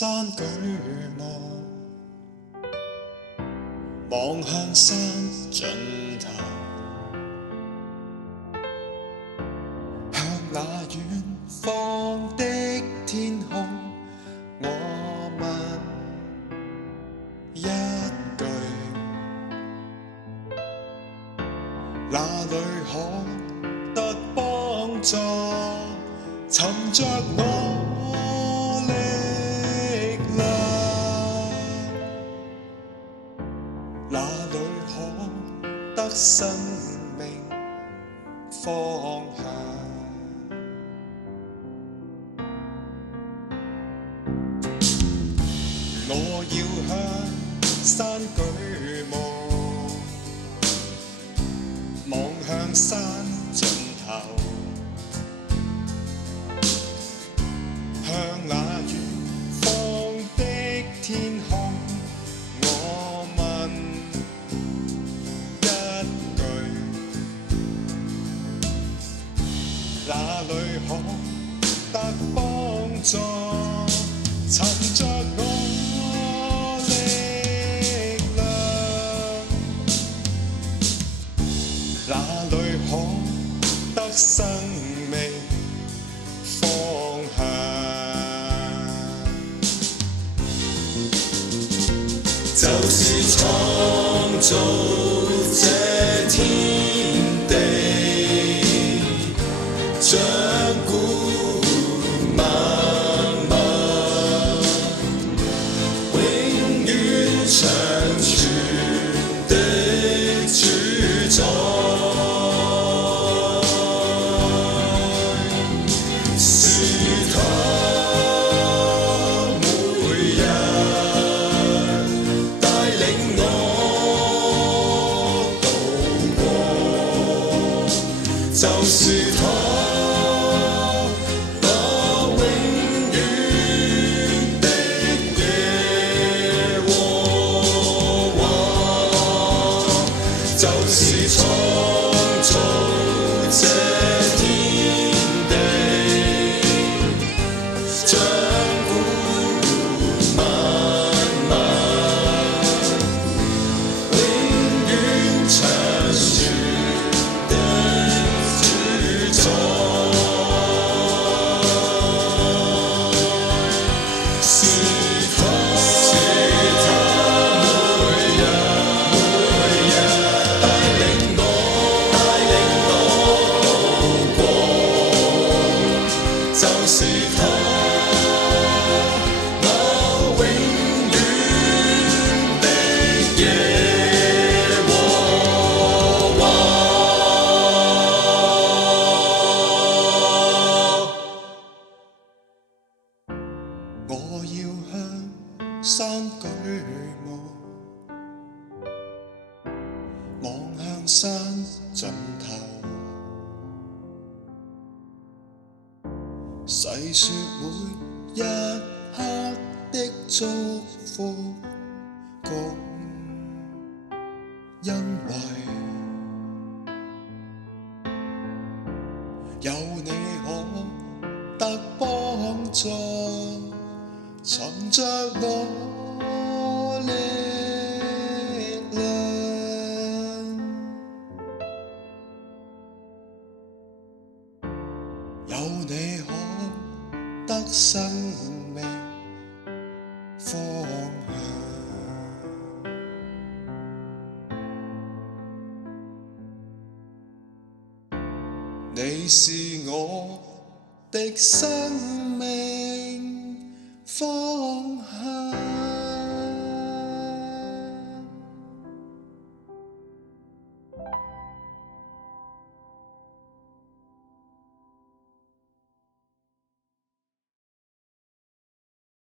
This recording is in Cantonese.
山举望向山尽头，向那远方的天空，我问一句：哪里可得幫助？尋着我力量，哪里可得生命方向？我要向山舉望向山盡頭，向那遠方的天空，我問一句：哪裏可得幫助？尋着我力量，哪裏可得生命方向？就是創造這天地，掌管萬物，永遠長存的主宰。就是他，那永遠的耶和華，就是創造這天地，掌管萬物，永遠長存。就是他，那永遠的耶和華。我要向山舉望向山盡頭。細說每一刻的祝福，共因為有你可得幫助，尋着我力量，有你可得生命方向。你是我的生命方向。